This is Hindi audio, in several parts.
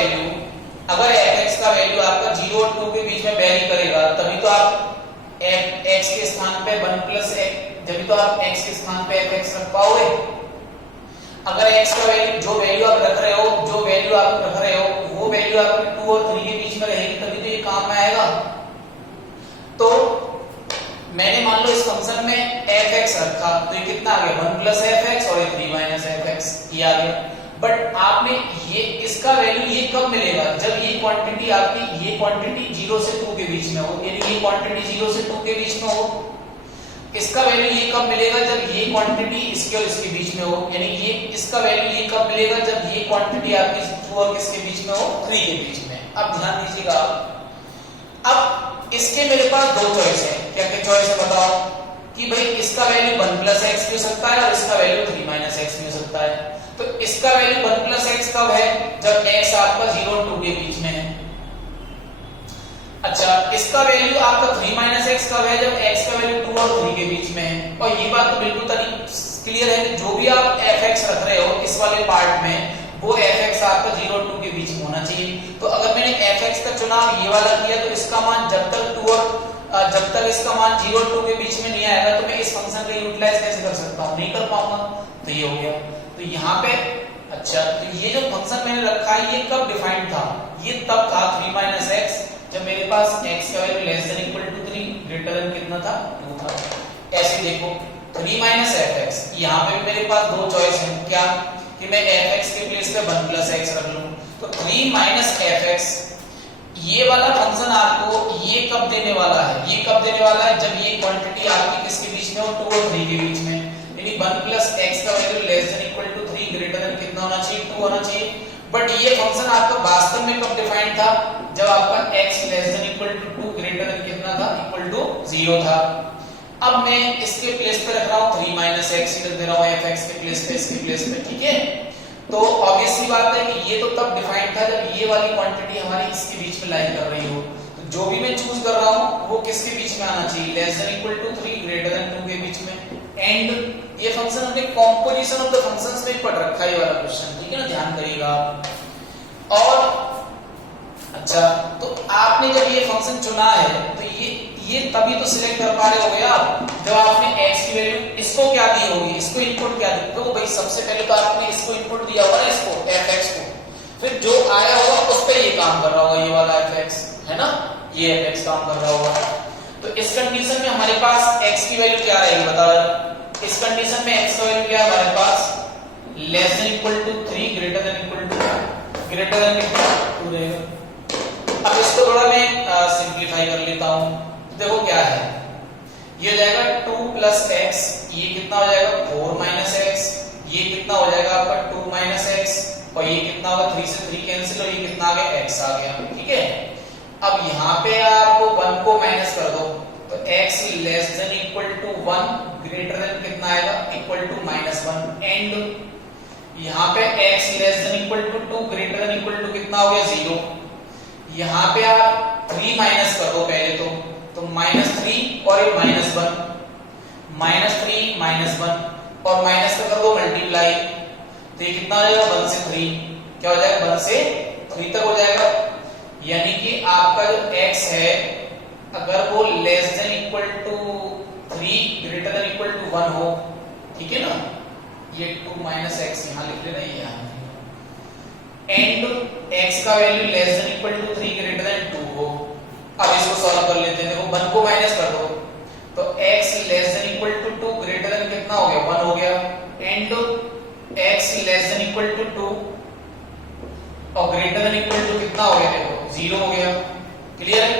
वैल्यू, अगर fx का वैल्यू आपका 0 और 2 के बीच में वेरी करेगा तभी तो आप x के स्थान पे 1 प्लस x, जब तो आप x के स्थान पे fx रख पाओगे। अगर x का वैल्यू जो वैल्यू आप रख रहे हो वो वैल्यू आपके 2 और 3 के बीच में रहेगी तभी तो ये काम में आएगा। तो मैंने मान लो इस फंक्शन में fx रखा तो ये कितना आ गया 1 प्लस fx और ये 3 माइनस fx ये आ गया। बट आपने ये इसका वैल्यू ये कब मिलेगा, जब ये क्वांटिटी आपकी ये क्वांटिटी 0 से 2 के बीच में हो, यानी ये क्वांटिटी 0 से 2 के बीच में हो। इसका वैल्यू ये कब मिलेगा, जब ये क्वांटिटी इसके और इसके बीच में हो, यानी ये इसका वैल्यू ये कब मिलेगा, जब ये क्वांटिटी आपकी 2 और किसके बीच में हो 3 के बीच में। अब ध्यान दीजिएगा, अब इसके मेरे पास दो चॉइस है। क्या क्या चॉइस है बताओ, कि भाई इसका वैल्यू 1 प्लस एक्स भी हो सकता है और इसका वैल्यू 3 माइनस एक्स भी हो सकता है। तो इसका वैल्यू 1 प्लस एक्स कब है, जब x आपका 0 और 2 के बीच में है। अच्छा, इसका वैल्यू आपका 3 माइनस एक्स कब है, जब x का वैल्यू 2 और 3 के बीच में है। और ये बात तो बिल्कुल क्लियर है कि जो भी आप fx रख रहे हो इस वाले पार्ट में, वो fx आपका 0 और 2 के बीच में होना चाहिए। तो अगर मैंने fx का चुनाव ये वाला किया तो इसका मान जब तक इसका मान 0 और 2 के बीच में नहीं आएगा तो मैं इस फंक्शन का यूटिलाइज कैसे कर सकता हूं, नहीं कर पाऊंगा। तो ये हो गया। तो यहाँ पे अच्छा, तो ये जो फंक्शन मैंने रखा है ये कब डिफाइंड था, ये तब था 3 माइनस एक्स, जब मेरे पास x का value less than equal to 3 greater than कितना था 2 था। ऐसे देखो 3 माइनस fx, यहाँ पे भी मेरे पास दो चॉइस है, क्या कि मैं fx के प्लेस पे 1 प्लस x रख लूं। तो 3 माइनस fx ये वाला फंक्शन आपको ये कब देने वाला है, ये कब देने वाला है, जब ये क्वांटिटी आपकी किसके बीच में हो 2 और 3 के बीच में, यानी 1 प्लस x का value less than equal to 3 greater than कितना होना चाहिए 2 होना चाहिए। बट ये फंक्शन आपका वास्तव में कब डिफाइंड था, जब आपका x less than equal to 2 greater than कितना था इक्वल टू 0 था। अब मैं इसके प्लेस पे रख रहा हूं 3 माइनस x ही रख दे रहा हूं fx के प्लेस पे, इसके प्लेस पे, ठीक है। तो ऑब्वियस सी बात है कि ये तो तब डिफाइंड था जब ये वाली क्वांटिटी हमारी इसके बीच में लाई कर रही हो। तो जो भी मैं चूज कर रहा हूं वो किसके बीच में आना चाहिए, less than equal to 3 greater than 2 के बीच में। एंड ये फंक्शन हमने कॉम्पोजिशन ऑफ द फंक्शंस में पढ़ रखा है ये वाला क्वेश्चन, ठीक है ना, ध्यान करिएगा आप। और अच्छा, तो आपने जब ये फंक्शन चुना है तो ये तभी तो सिलेक्ट कर पा रहे होगे आप जब आपने x की वैल्यू इसको क्या दी होगी, इसको इनपुट क्या दी। तो भाई सबसे पहले तो आपने इसको इनपुट दिया होगा ना, इसको fx को, फिर जो आया होगा उस पे ये काम कर रहा होगा, ये वाला fx है ना, ये fx काम कर रहा होगा। तो इस कंडीशन में हमारे पास x की वैल्यू क्या रहेगी बताओ। इस कंडीशन में x का वैल्यू क्या है हमारे पास, less than equal to 3 greater than equal to greater than कितना 2 रहेगा। अब इसको थोड़ा मैं सिंपलीफाई कर लेता हूं। देखो क्या है, ये हो जाएगा 2 प्लस एक्स, ये कितना हो जाएगा 4 माइनस एक्स, ये कितना हो जाएगा आपका 2 माइनस एक्स, और ये कितना होगा 3 से 3 कैंसिल, और ये कितना आ गया x आ गया, ठीक है। अब यहाँ पे आप 1 को माइनस कर दो तो x less than equal to 1 greater than कितना आएगा इक्वल टू -1। एंड यहाँ पे x less than equal to 2 greater than equal to कितना हो गया 0। यहाँ पे आप 3 माइनस कर दो पहले तो -3 और ये -1, -3 -1 और माइनस का कर दो मल्टीप्लाई, तो ये कितना हो जाएगा 1 से 3, क्या हो जाएगा 1 से 3 तक हो जाएगा। यानी कि आपका जो x है अगर वो less than equal to 3 greater than equal to 1 हो, ठीक है ना, ये 2 माइनस एक्स यहाँ लिख लेना, ये यहाँ एंड x का value less than equal to 3 greater than 2 हो। अब इसको सॉल्व कर लेते हैं। देखो 1 को माइनस कर दो तो x less than equal to 2 greater than कितना हो गया 1 हो गया, and x less than equal to 2 और ग्रेटर देन इक्वल टू कितना हो गया, देखो 0 हो गया, क्लियर है।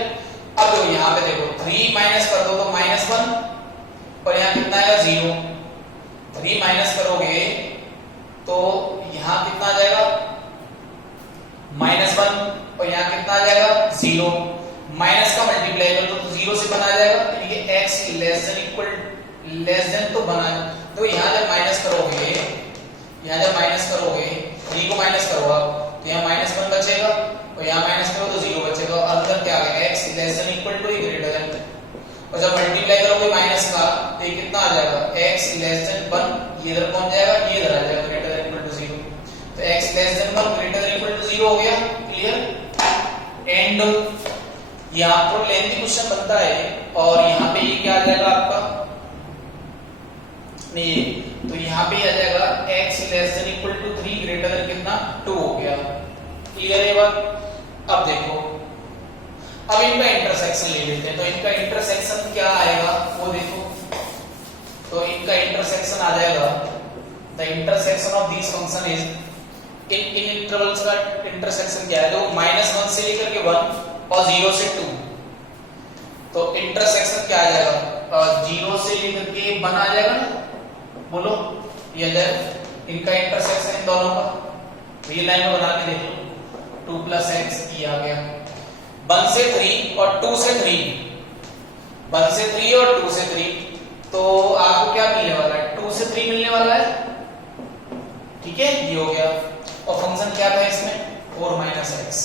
अब देखो यहाँ पे देखो 3 माइनस कर दो तो -1 और यहाँ कितना आएगा 0, 3 माइनस करोगे तो यहाँ कितना आ जाएगा -1 और यहाँ कितना आ जाएगा 0, माइनस का मल्टीप्लाई कर दो तो 0 से बना जाएगा, यानी कि x less than equal less than तो बना। तो यहाँ जब माइनस करोगे, यहाँ जब माइनस करोगे 3 को माइनस करो आप तो यहाँ -1 बचेगा और यहाँ माइनस करो तो 0 बचेगा, और अंदर क्या आ गया x less than equal to greater than, और जब मल्टीप्लाई करोगे माइनस का तो ये कितना आ जाएगा x लेस देन 1, ये इधर पहुंच जाएगा, ये इधर आ जाएगा ग्रेटर देन इक्वल टू 0, तो x less than 1 greater than equal to 0 हो गया। यहाँ पर लेंथी क्वेश्चन बनता है और यहाँ पे ये क्या आ जाएगा आपका, नहीं तो यहाँ पे आ जाएगा x less than equal to 3 greater than कितना 2 हो गया। क्लियर है बात। अब देखो, अब इनका इंटरसेक्शन ले लेते हैं, तो इनका इंटरसेक्शन क्या आएगा वो देखो, तो इनका इंटरसेक्शन आ जाएगा the intersection of this function is in intervals का इंटरसेक्शन क्या है, तो -1 से लेकर के 1 और 0 से 2, तो इंटरसेक्शन क्या आ जाएगा 0 से लेकर के 1 आ जाएगा ना, बोलो ये आ जाएगा इनका इंटरसेक्शन इन दोनों का। ये लाइन में बना के देख लो 2 + x ये आ गया 1 से 3 और 2 से 3, 1 से 3 और 2 से 3, तो आपको क्या मिलने वाला है 2 से 3 मिलने वाला है, ठीक है ये हो गया। और फंक्शन क्या था इसमें 4 - x।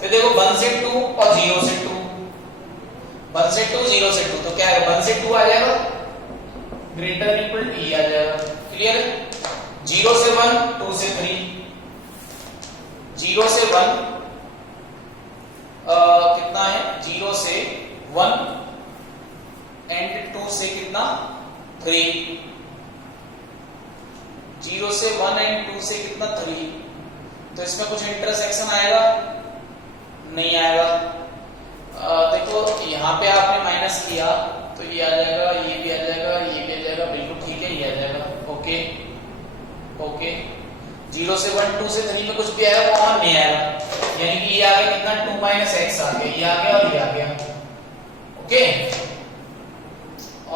फिर देखो 1 से 2 और 0 से 2, 1 से 2 0 से 2, तो क्या है 1 से 2 आ जाएगा ग्रेटर इक्वल टू e आ जाएगा। क्लियर है। 0 से 1 2 से 3, 0 से 1 कितना है 0 से 1 एंड 2 से कितना 3, 0 से 1 एंड 2 से कितना 3, तो इसमें कुछ इंटरसेक्शन आएगा नहीं आएगा। देखो यहाँ पे आपने माइनस किया तो ये आ जाएगा, ये भी आ जाएगा, ये भी आ जाएगा, बिल्कुल ठीक है ये आ जाएगा। ओके ओके 0 से 1 2 से 3 में कुछ भी आएगा वहां नहीं आएगा, यानी कि ये आ गया कितना 2 - x आ गया, ये आ गया और ये आ गया। ओके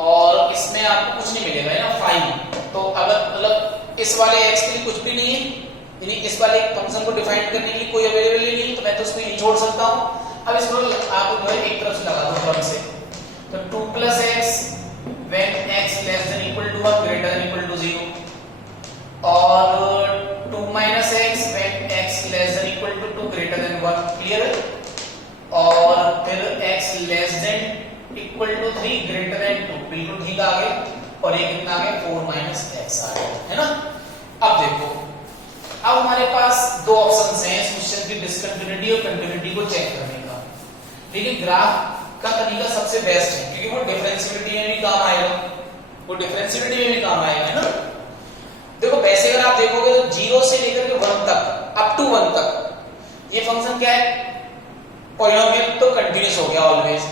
और इसमें आपको कुछ नहीं मिलेगा है ना 5, तो अगर मतलब इस वाले x के लिए कुछ भी नहीं है, यानी इस वाले फंक्शन को डिफाइन करने के लिए कोई अवेलेबल नहीं है, तो मैं तो उसको यही छोड़ सकता हूं। अब इसको आप जो है एक तरफ से लगा दो क्रम से, तो 2 + x when x less than equal to 1 greater than equal to 0 और 2 - x when x less than equal to 2 greater than 1। Clear है। और फिर x less than equal to 3 greater than 2, बिल्कुल ठीक आ गया। और ये कितना आ गया 4 - x आ गया, है ना। अब देखो, अब हमारे पास दो ऑप्शंस हैं इस क्वेश्चन की डिस्कंटिन्यूटी और कंटिन्यूटी को चेक करने का, लेकिन ग्राफ का तरीका सबसे बेस्ट है क्योंकि वो डिफरेंशिएबिलिटी में भी काम आएगा, वो डिफरेंशिएबिलिटी में भी काम आएगा, है ना। देखो वैसे अगर आप देखोगे तो 0 से लेकर के 1 तक अप टू 1 तक ये फंक्शन क्या है पॉलिनोमियल, तो कंटीन्यूअस हो गया ऑलवेज।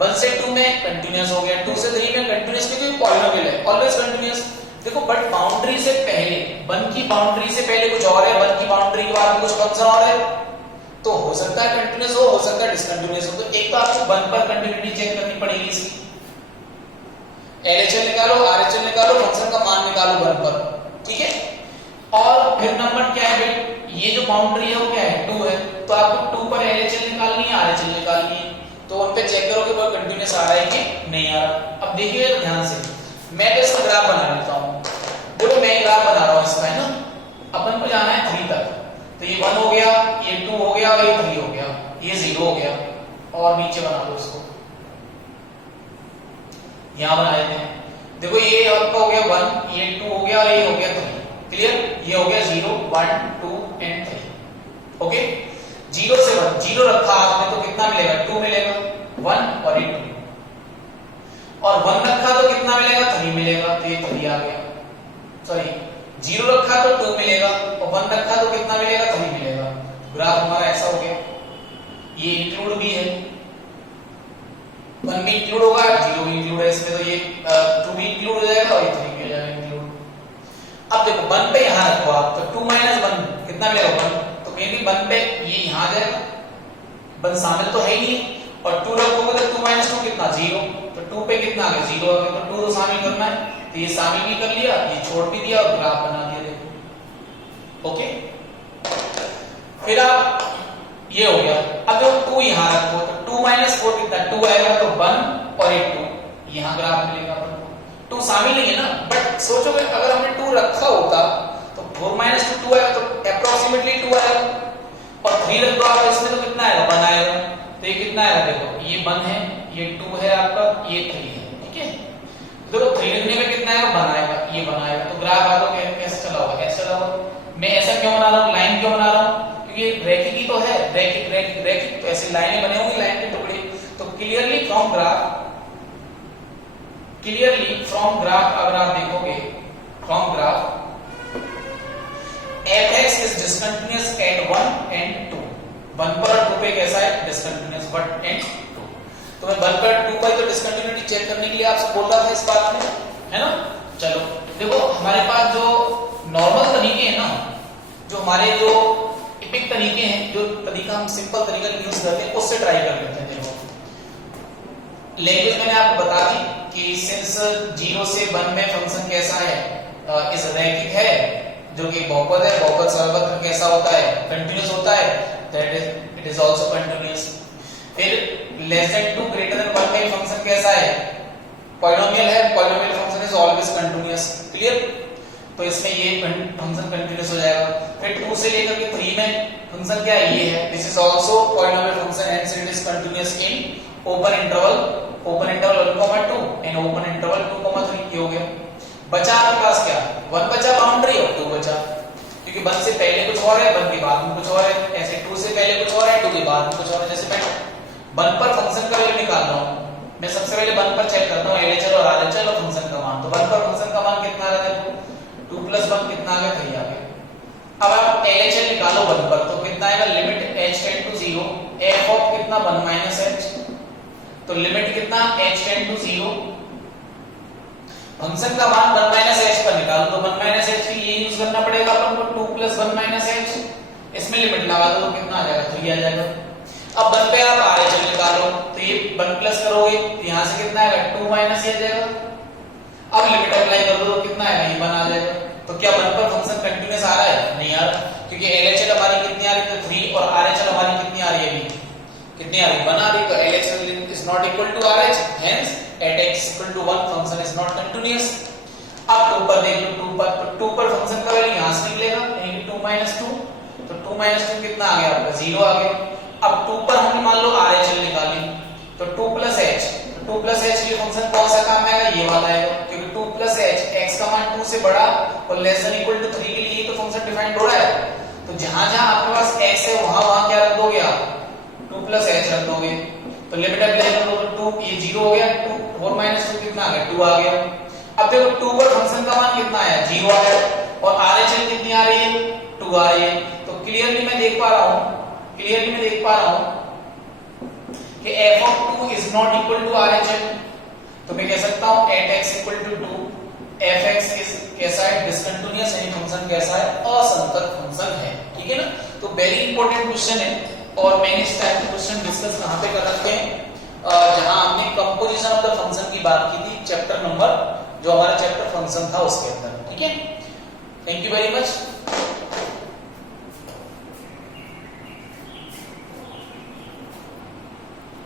1 से 2 में कंटीन्यूअस हो गया, 2 से 3 में कंटीन्यूअस क्योंकि पॉलिनोमियल है ऑलवेज कंटीन्यूअस। देखो बट बाउंड्री से पहले 1 की बाउंड्री से पहले कुछ और है, 1 की बाउंड्री के बाद कुछ फंक्शन और है, तो हो सकता है कंटीन्यूअस हो सकता है डिसकंटीन्यूअस हो। तो एक तो आपको 1 पर कंटीन्यूटी चेक करनी पड़ेगी इसकी, LHS निकालो RHS निकालो, फंक्शन का मान निकालो 1 पर, ठीक है। और फिर नंबर क्या है भाई, ये जो बाउंड्री है वो क्या है 2 है, तो आपको 2 पर LHS निकालनी है RHS निकालनी है, तो उन पे चेक करोगे वो कंटीन्यूअस आ रहा है कि नहीं आ रहा। अब देखिए ध्यान से, मैं तो इसका ग्राफ बना लेता हूं। देखो मैं ग्राफ बना रहा हूं इसका, है ना। अपन को जाना है 3 तक, तो ये 1 हो गया, ये 2 हो गया और ये 3 हो गया, ये 0 हो गया, और नीचे बना दो इसको, यहां बना देते हैं। देखो ये आपका हो गया 1, ये 2 हो गया और ये हो गया 3। क्लियर, ये हो गया 0 1 2 एंड 3। ओके 0 से 1, 0 रखा आपने तो कितना मिलेगा 2 मिलेगा, 1 और ये 2, और 1 रखा तो कितना मिलेगा 3 मिलेगा, तो ये 3 आ गया। सॉरी 0 रखा तो 2 मिलेगा और 1 रखा तो कितना मिलेगा 3 मिलेगा। ग्राफ हमारा ऐसा हो गया। ये इंक्लूड भी है, 1 भी इंक्लूड होगा, 0 भी इंक्लूड है इसमें, तो ये 2 भी इंक्लूड हो जाएगा और ये 3 भी हो जाएगा इंक्लूड। अब देखो 1 पे यहां रखो आप, तो 2 - 1 कितना मिलेगा 1, तो कहीं 1 पे ये यहां आ जाएगा, 1 शामिल तो है ही नहीं, और 2 रखोगे तो 2 - 2 कितना 0, तो 2 पे कितना आ गया 0 आ गया, तो 2 तो शामिल करना है, तो ये शामिल भी कर लिया, ये छोड़ भी दिया और ग्राफ बना दिया। देखो ओके, फिर आप ये हो गया। अब जो 2 यहां रखो तो 2 - 4 कितना 2 आएगा, तो 1 और एक 2 यहां ग्राफ मिलेगा अपन को। 2 शामिल नहीं है ना, बट सोचो अगर हमने 2 रखा होता तो 4 - 2 आएगा, तो अप्रोक्सीमेटली 2 आएगा, और 3 रख दो आप इसमें तो कितना आएगा 1 आएगा, तो ये कितना आएगा देखो ये 1 है, ये 2 है आपका, ये 3 है, ठीक है। देखो 3 लिखने में कितना आएगा 1 आएगा, ये 1 आएगा, तो ग्राफ आपको कैसे चला होगा, ऐसे चला होगा। मैं ऐसा क्यों बना रहा हूँ, लाइन क्यों बना रहा हूँ, क्योंकि रैखिक ही तो है, रैखिक तो ऐसी लाइनें बने होंगी, लाइन के क्लियरली फ्रॉम ग्राफ अगर आप देखोगे from graph fx is discontinuous at 1 and 2 1 पर और 2 पे कैसा है डिसकंटिन्यूअस बट एंड 2 तो मैं 1 पर 2 पर तो डिसकंटिन्यूटी चेक करने के लिए आपसे बोल रहा था इस बात में है ना। चलो देखो हमारे पास जो नॉर्मल तरीके हैं ना जो हमारे जो इपिक तरीके हैं जो तरीका हम सिंपल तरीका यूज करते हैं उससे ट्राई कर लेते हैं। देखो लैंग्वेज मैंने आपको बता दी कि सिंस 0 से 1 में फंक्शन कैसा है इस रैखिक है जो कि बहुपद है बहुपद सर्वत्र कैसा होता है कंटीन्यूअस होता है that is it is also continuous. फिर लेस देन 2 ग्रेटर देन 1 में फंक्शन कैसा है पॉलिनोमियल है polynomial function is always continuous clear तो इसमें ये फंक्शन कंटीन्यूअस हो जाएगा। फिर 2 से लेकर के 3 में फंक्शन क्या है ये है this is also polynomial function and it is continuous in open interval 1, 2 and open interval 2, 3 ये हो गया। बचा आपके पास क्या 1 बचा बाउंड्री और 2 बचा क्योंकि 1 से पहले कुछ और है 1 के बाद में कुछ और है ऐसे 2 से पहले कुछ और है 2 के बाद में कुछ और है। जैसे मैं 1 पर फंक्शन का वैल्यू निकाल रहा हूं मैं सबसे पहले 1 पर चेक करता हूं एलएचएल और आरएचएल और फंक्शन का मान तो 1 पर फंक्शन का मान कितना आ गया 2 + 1 कितना आ गया 3 आ गया। अब आप एलएचएल निकालो 1 पर तो कितना आएगा limit h tend to 0 f of कितना 1 - h तो लिमिट कितना h टेंड टू 0 फंक्शन का मान 1 - h पर निकालो तो 1 - h के लिए यूज करना पड़ेगा अपन को 2 + 1 - h इसमें लिमिट लगा दो तो कितना आ जाएगा 3 आ जाएगा। अब 1 पे आप आरएचएल निकालो तो ये 1 प्लस करोगे तो यहां से कितना आएगा 2 - a जाएगा। अब लिमिट अप्लाई कर दो तो कितना आएगा ये 1 आ जाएगा। तो क्या 1 पर फंक्शन कंटीन्यूअस आ रहा है नहीं आ रहा क्योंकि एलएचएल हमारी कितनी आ रही है 3 और आरएचएल हमारी कितनी आ रही है अभी कितनी आ रही है 1 आ रही है तो LHL is not equal to RH hence at x equal to 1 function is not continuous। अब 2 पर देख लो 2 पर फंक्शन का वैल्यू यहां से निकलेगा यानी 2 - 2 तो 2 - 2 कितना आ गया आपका 0 आ गया। अब 2 पर हमने मान लो आरएचएल निकाली तो 2 + h तो 2 + h के फंक्शन कौन सा काम आएगा ये वाला आएगा क्योंकि 2 + h x का मान 2 से बड़ा और लेस देन इक्वल टू 3 के लिए तो फंक्शन डिफाइंड हो रहा है तो जहां-जहां आपके पास x है वहां क्या रख दोगे आप 2 + h रख दोगे तो लिमिट अप्लाई कर दो तो 2 ये 0 हो गया 2 4 - 2 कितना आ गया 2 आ गया। अब देखो 2 पर फंक्शन का मान कितना आया 0 आ गया और आरएचएल कितनी आ रही है 2 आ रही है तो क्लियरली मैं देख पा रहा हूं कि f of 2 is not equal to RHL तो मैं कह सकता हूं at x equal to 2 fx is कैसा है डिसकंटीन्यूअस यानी फंक्शन कैसा है असंतत फंक्शन है ठीक है ना। तो वेरी इंपॉर्टेंट क्वेश्चन है और मैंने इस टाइप के क्वेश्चन डिस्कस कहां पे कर रखे हैं जहां हमने कंपोजिशन ऑफ द फंक्शन की बात की थी चैप्टर नंबर जो हमारा चैप्टर फंक्शन था उसके अंदर ठीक है। Thank you very much.